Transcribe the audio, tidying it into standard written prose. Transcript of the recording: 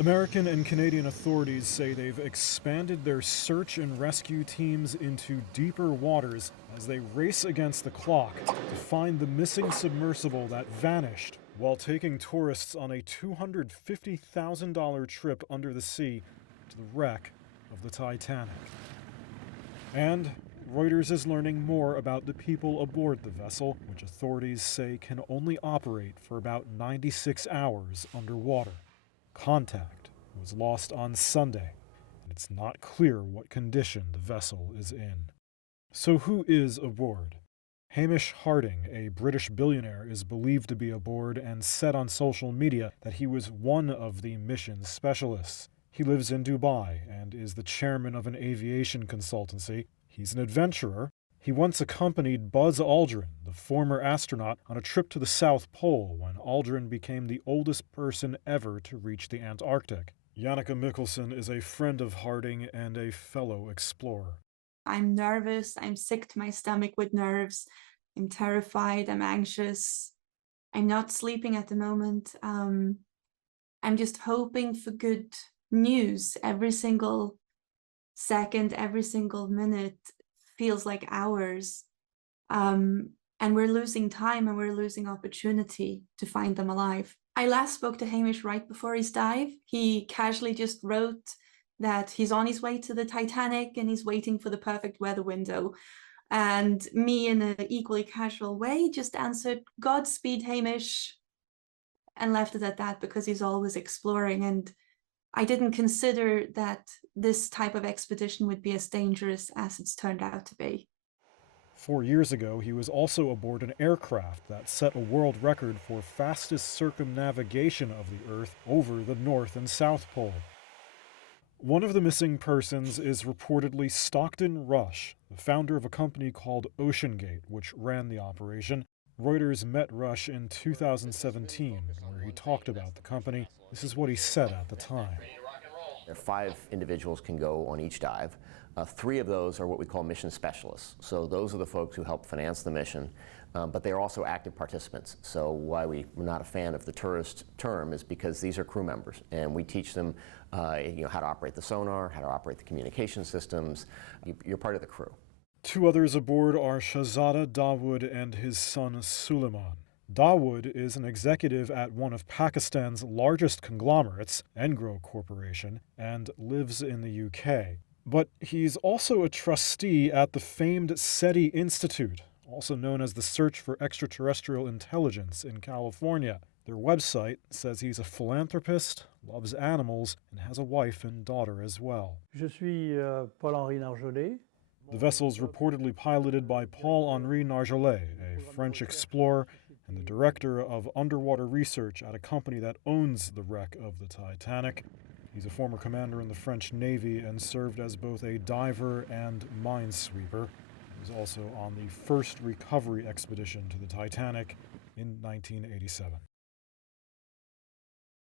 American and Canadian authorities say they've expanded their search and rescue teams into deeper waters as they race against the clock to find the missing submersible that vanished while taking tourists on a $250,000 trip under the sea to the wreck of the Titanic. And Reuters is learning more about the people aboard the vessel, which authorities say can only operate for about 96 hours underwater. Contact was lost on Sunday, and it's not clear what condition the vessel is in. So who is aboard? Hamish Harding, a British billionaire, is believed to be aboard and said on social media that he was one of the mission specialists. He lives in Dubai and is the chairman of an aviation consultancy. He's an adventurer. He once accompanied Buzz Aldrin, the former astronaut, on a trip to the South Pole when Aldrin became the oldest person ever to reach the Antarctic. Janneke Mikkelsen is a friend of Harding and a fellow explorer. I'm nervous. I'm sick to my stomach with nerves. I'm terrified. I'm anxious. I'm not sleeping at the moment. I'm just hoping for good news. Every single second, every single minute feels like hours. And we're losing time and we're losing opportunity to find them alive. I last spoke to Hamish right before his dive. He casually just wrote that he's on his way to the Titanic and he's waiting for the perfect weather window. And me, in an equally casual way, just answered, "Godspeed, Hamish," and left it at that because he's always exploring. And I didn't consider that this type of expedition would be as dangerous as it's turned out to be. 4 years ago, he was also aboard an aircraft that set a world record for fastest circumnavigation of the Earth over the North and South Pole. One of the missing persons is reportedly Stockton Rush, the founder of a company called OceanGate, which ran the operation. Reuters met Rush in 2017, where he talked about the company. This is what he said at the time. 5 individuals can go on each dive. 3 of those are what we call mission specialists. So those are the folks who help finance the mission, but they are also active participants. So why we're not a fan of the tourist term is because these are crew members, and we teach them how to operate the sonar, how to operate the communication systems. You're part of the crew. 2 others aboard are Shahzada Dawood and his son Suleiman. Dawood is an executive at one of Pakistan's largest conglomerates, Engro Corporation, and lives in the UK. But he's also a trustee at the famed SETI Institute, also known as the Search for Extraterrestrial Intelligence in California. Their website says he's a philanthropist, loves animals, and has a wife and daughter as well. Je suis Paul-Henri Narjolet. The vessel's reportedly piloted by Paul-Henri Narjolet, a French explorer and the director of underwater research at a company that owns the wreck of the Titanic. He's a former commander in the French Navy and served as both a diver and minesweeper. He was also on the first recovery expedition to the Titanic in 1987.